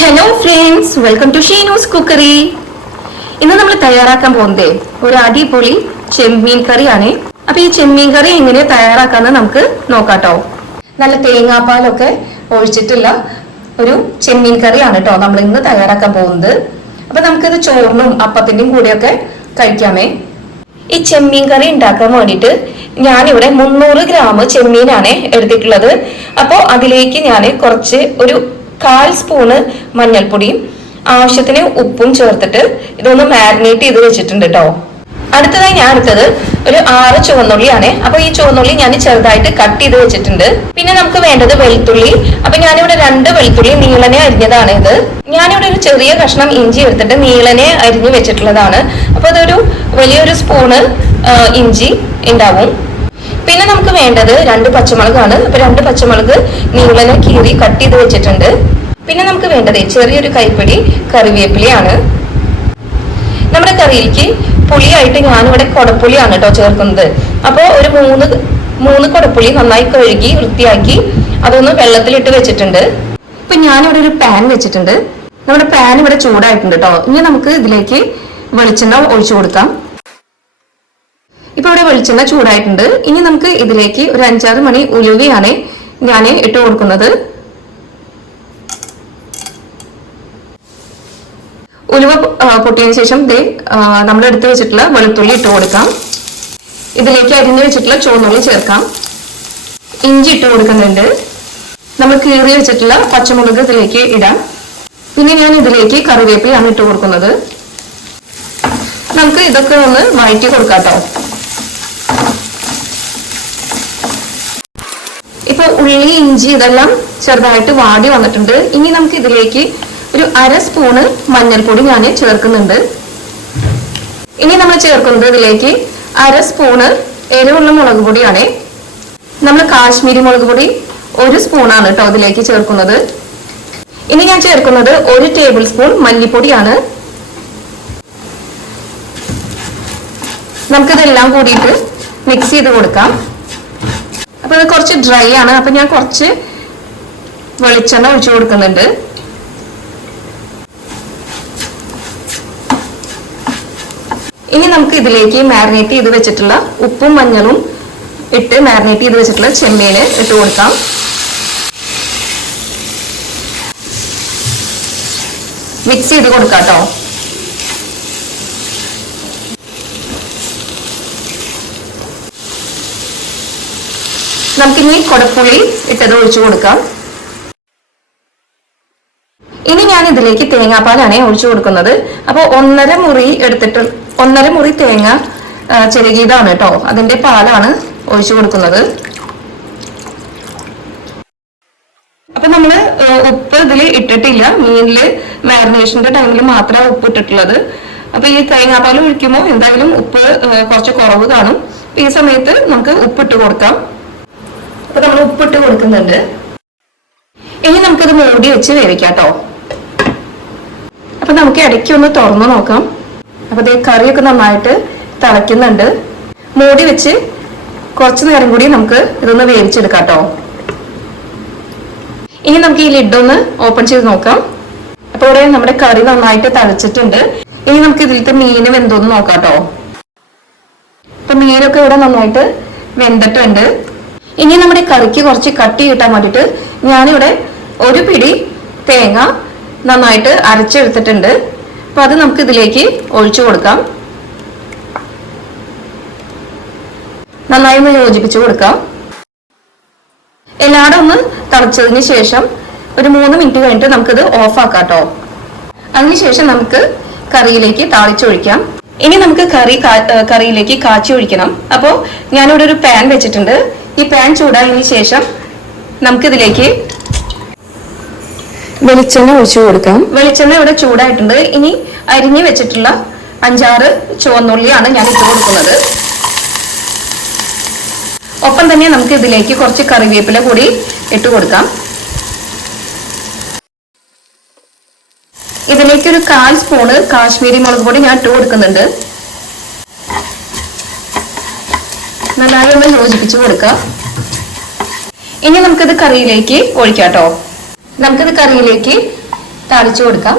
Hello friends, welcome to Sheenu's cookery. ഇന്ന് നമ്മൾ തയ്യാറാക്കാൻ പോകുന്നത് ഒരു അടിപൊളി ചെമ്മീൻ കറിയാണ്. അപ്പൊ ഈ ചെമ്മീൻ കറി എങ്ങനെ തയ്യാറാക്കാന്ന് നമുക്ക് നോക്കാട്ടോ. നല്ല തേങ്ങാപ്പാലൊക്കെ ഒഴിച്ചിട്ടുള്ള ഒരു ചെമ്മീൻ കറിയാണ് കേട്ടോ നമ്മൾ ഇന്ന് തയ്യാറാക്കാൻ പോകുന്നത്. അപ്പൊ നമുക്കിത് ചോറിനും അപ്പത്തിന്റെയും കൂടെയൊക്കെ കഴിക്കാമേ. ഈ ചെമ്മീൻ കറി ഉണ്ടാക്കാൻ വേണ്ടിയിട്ട് ഞാനിവിടെ 300 ഗ്രാം ചെമ്മീനാണ് എടുത്തിട്ടുള്ളത്. അപ്പോൾ അതിലേക്ക് ഞാൻ കുറച്ച് ഒരു 1/4 സ്പൂണ് മഞ്ഞൾപ്പൊടിയും ആവശ്യത്തിന് ഉപ്പും ചേർത്തിട്ട് ഇതൊന്ന് മാരിനേറ്റ് ചെയ്ത് വെച്ചിട്ടുണ്ട് കേട്ടോ. അടുത്തതായി ഞാൻ എടുത്തത് ഒരു 6 ചുവന്നുള്ളിയാണ്. അപ്പൊ ഈ ചുവന്നുള്ളി ഞാൻ ചെറുതായിട്ട് കട്ട് ചെയ്ത് വെച്ചിട്ടുണ്ട്. പിന്നെ നമുക്ക് വേണ്ടത് വെളുത്തുള്ളി. അപ്പൊ ഞാനിവിടെ 2 വെളുത്തുള്ളി നീളനെ അരിഞ്ഞതാണ് ഇത്. ഞാനിവിടെ ഒരു ചെറിയ കഷ്ണം ഇഞ്ചി എടുത്തിട്ട് നീളനെ അരിഞ്ഞു വെച്ചിട്ടുള്ളതാണ്. അപ്പൊ അതൊരു വലിയൊരു സ്പൂണ് ഇഞ്ചി ഉണ്ടാവും. പിന്നെ നമുക്ക് വേണ്ടത് 2 പച്ചമുളകാണ്. അപ്പൊ 2 പച്ചമുളക് നീളനെ കീറി കട്ട് ചെയ്ത് വെച്ചിട്ടുണ്ട്. പിന്നെ നമുക്ക് വേണ്ടത് ചെറിയൊരു കൈപ്പിടി കറിവേപ്പിലയാണ്. നമ്മുടെ കറിയിലേക്ക് പുളിയായിട്ട് ഞാനിവിടെ കൊടപ്പുളിയാണ് കേട്ടോ ചേർക്കുന്നത്. അപ്പോൾ ഒരു 3 കൊടപ്പുളി നന്നായി കഴുകി വൃത്തിയാക്കി അതൊന്ന് വെള്ളത്തിലിട്ട് വെച്ചിട്ടുണ്ട്. ഇപ്പൊ ഞാനിവിടെ ഒരു പാൻ വെച്ചിട്ടുണ്ട്. നമ്മുടെ പാൻ ഇവിടെ ചൂടായിട്ടുണ്ട് കേട്ടോ. ഇനി നമുക്ക് ഇതിലേക്ക് വെളിച്ചെണ്ണ ഒഴിച്ചു കൊടുക്കാം. ഇപ്പൊ ഇവിടെ വെളിച്ചെണ്ണ ചൂടായിട്ടുണ്ട്. ഇനി നമുക്ക് ഇതിലേക്ക് ഒരു 5-6 മണി ഉലുവയാണ് ഞാൻ ഇട്ട് കൊടുക്കുന്നത്. ഉലുവ പൊട്ടിയതിനു ശേഷം നമ്മൾ എടുത്ത് വെച്ചിട്ടുള്ള വെളുത്തുള്ളി ഇട്ട് കൊടുക്കാം. ഇതിലേക്ക് അരിഞ്ഞു വെച്ചിട്ടുള്ള ചുവന്നുള്ളി ചേർക്കാം. ഇഞ്ചി ഇട്ട് കൊടുക്കുന്നുണ്ട്. നമ്മൾ കീറി വെച്ചിട്ടുള്ള പച്ചമുളക് ഇതിലേക്ക് ഇടാം. പിന്നെ ഞാൻ ഇതിലേക്ക് കറിവേപ്പിലയാണ് ഇട്ട് കൊടുക്കുന്നത്. നമുക്ക് ഇതൊക്കെ ഒന്ന് വഴറ്റി കൊടുക്കാം കേട്ടോ. ഇപ്പൊ ഉള്ളി ഇഞ്ചി ഇതെല്ലാം ചെറുതായിട്ട് വാടി വന്നിട്ടുണ്ട്. ഇനി നമുക്ക് ഇതിലേക്ക് ഒരു 1/2 സ്പൂണ് മഞ്ഞൾപ്പൊടി ഞാൻ ചേർക്കുന്നുണ്ട്. ഇനി നമ്മൾ ചേർക്കുന്നത് ഇതിലേക്ക് 1/2 സ്പൂണ് എരിവുള്ള മുളക് പൊടിയാണ്. നമ്മൾ കാശ്മീരി മുളക് പൊടി 1 സ്പൂണാണ് കേട്ടോ ഇതിലേക്ക് ചേർക്കുന്നത്. ഇനി ഞാൻ ചേർക്കുന്നത് 1 ടേബിൾ സ്പൂൺ മല്ലിപ്പൊടിയാണ്. നമുക്കിതെല്ലാം കൂടിയിട്ട് മിക്സ് ചെയ്ത് കൊടുക്കാം. അപ്പൊ ഇത് കുറച്ച് ഡ്രൈ ആണ്. അപ്പൊ ഞാൻ കുറച്ച് വെളിച്ചെണ്ണ ഒഴിച്ചു കൊടുക്കുന്നുണ്ട്. ഇനി നമുക്ക് ഇതിലേക്ക് മാരിനേറ്റ് ചെയ്ത് വെച്ചിട്ടുള്ള ഉപ്പും മഞ്ഞളും ഇട്ട് മാരിനേറ്റ് ചെയ്ത് വെച്ചിട്ടുള്ള ചെമ്മീന് ഇട്ട് കൊടുക്കാം. മിക്സ് ചെയ്ത് കൊടുക്കാം കേട്ടോ. നമുക്കിനി കൊടപ്പുളി ഇട്ടത് ഒഴിച്ചു കൊടുക്കാം. ഇനി ഞാൻ ഇതിലേക്ക് തേങ്ങാപ്പാലാണ് ഒഴിച്ചു കൊടുക്കുന്നത്. അപ്പോൾ 1.5 മുറി എടുത്തിട്ട് 1.5 മുറി തേങ്ങ ചെറുകിയതാണ് കേട്ടോ. അതിന്റെ പാലാണ് ഒഴിച്ചു കൊടുക്കുന്നത്. അപ്പൊ നമ്മള് ഉപ്പ് ഇതിൽ ഇട്ടിട്ടില്ല. മീനില് മാരിനേഷന്റെ ടൈമിൽ മാത്രമേ ഉപ്പ് ഇട്ടിട്ടുള്ളത്. അപ്പൊ ഈ തേങ്ങാപ്പാൽ ഒഴിക്കുമ്പോൾ എന്തായാലും ഉപ്പ് കുറച്ച് കുറവ് കാണും. ഈ സമയത്ത് നമുക്ക് ഉപ്പിട്ട് കൊടുക്കാം. അപ്പൊ നമ്മൾ ഉപ്പിട്ട് കൊടുക്കുന്നുണ്ട്. ഇനി നമുക്കിത് മൂടി വെച്ച് വേവിക്കാം കേട്ടോ. അപ്പൊ നമുക്ക് ഇടയ്ക്ക് ഒന്ന് തുറന്നു നോക്കാം. അപ്പൊ ഈ കറിയൊക്കെ നന്നായിട്ട് തിളയ്ക്കുന്നുണ്ട്. മൂടി വെച്ച് കുറച്ചു നേരം കൂടി നമുക്ക് ഇതൊന്ന് വേവിച്ചെടുക്കാം കേട്ടോ. ഇനി നമുക്ക് ഈ ലിഡൊന്ന് ഓപ്പൺ ചെയ്ത് നോക്കാം. അപ്പൊ ഇവിടെ നമ്മുടെ കറി നന്നായിട്ട് തിളച്ചിട്ടുണ്ട്. ഇനി നമുക്ക് ഇതിലത്തെ മീന് വെന്തോന്ന് നോക്കാം കേട്ടോ. അപ്പൊ മീനൊക്കെ ഇവിടെ നന്നായിട്ട് വെന്തിട്ടുണ്ട്. ഇനി നമ്മുടെ കറിക്ക് കുറച്ച് കട്ടി കിട്ടാൻ വേണ്ടിയിട്ട് ഞാനിവിടെ 1 പിടി തേങ്ങ നന്നായിട്ട് അരച്ചെടുത്തിട്ടുണ്ട്. അപ്പൊ അത് നമുക്ക് ഇതിലേക്ക് ഒഴിച്ചു കൊടുക്കാം. നന്നായി ഒന്ന് യോജിപ്പിച്ചു കൊടുക്കാം. എല്ലാവരും ഒന്ന് തിളച്ചതിന് ശേഷം ഒരു 3 മിനിറ്റ് കഴിഞ്ഞിട്ട് നമുക്കിത് ഓഫ് ആക്കാം കേട്ടോ. അതിനുശേഷം നമുക്ക് കറിയിലേക്ക് താളിച്ചൊഴിക്കാം. ഇനി നമുക്ക് കറിയിലേക്ക് കാച്ചി ഒഴിക്കണം. അപ്പോൾ ഞാനിവിടെ ഒരു പാൻ വെച്ചിട്ടുണ്ട്. ഈ പാൻ ചൂടായതിനു ശേഷം നമുക്കിതിലേക്ക് വെളിച്ചെണ്ണ ഒഴിച്ചു കൊടുക്കാം. വെളിച്ചെണ്ണ ഇവിടെ ചൂടായിട്ടുണ്ട്. ഇനി അരിഞ്ഞു വെച്ചിട്ടുള്ള 5-6 ചുവന്നുള്ളിയാണ് ഞാൻ ഇട്ട് കൊടുക്കുന്നത്. ഒപ്പം തന്നെ നമുക്ക് ഇതിലേക്ക് കുറച്ച് കറിവേപ്പില കൂടി ഇട്ട് കൊടുക്കാം. ഇതിലേക്ക് ഒരു 1/4 സ്പൂണ് കാശ്മീരി മുളക് പൊടി ഞാൻ ഇട്ട് കൊടുക്കുന്നുണ്ട്. നന്നായി ഒന്ന് യോജിപ്പിച്ചു കൊടുക്കാം. ഇനി നമുക്കിത് കറിയിലേക്ക് ഒഴിക്കാം കേട്ടോ. നമുക്കിത് കറിയിലേക്ക് താളിച്ചു കൊടുക്കാം.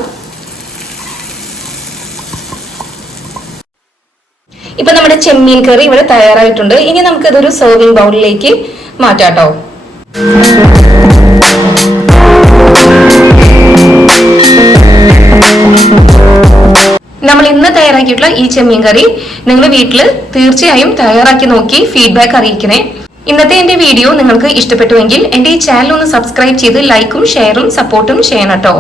ഇപ്പൊ നമ്മുടെ ചെമ്മീൻ കറി ഇവിടെ തയ്യാറായിട്ടുണ്ട്. ഇനി നമുക്കിതൊരു സെർവിങ് ബൗളിലേക്ക് മാറ്റാം കേട്ടോ. നമ്മൾ ഇന്ന് തയ്യാറാക്കിയിട്ടുള്ള ഈ ചെമ്മീൻ കറി നിങ്ങൾ വീട്ടിൽ തീർച്ചയായും തയ്യാറാക്കി നോക്കി ഫീഡ്ബാക്ക് അറിയിക്കണേ. ഇന്നത്തെ എന്റെ വീഡിയോ നിങ്ങൾക്ക് ഇഷ്ടപ്പെട്ടുവെങ്കിൽ എന്റെ ഈ ചാനൽ ഒന്ന് സബ്സ്ക്രൈബ് ചെയ്ത് ലൈക്കും ഷെയറും സപ്പോർട്ടും ചെയ്യണം കേട്ടോ.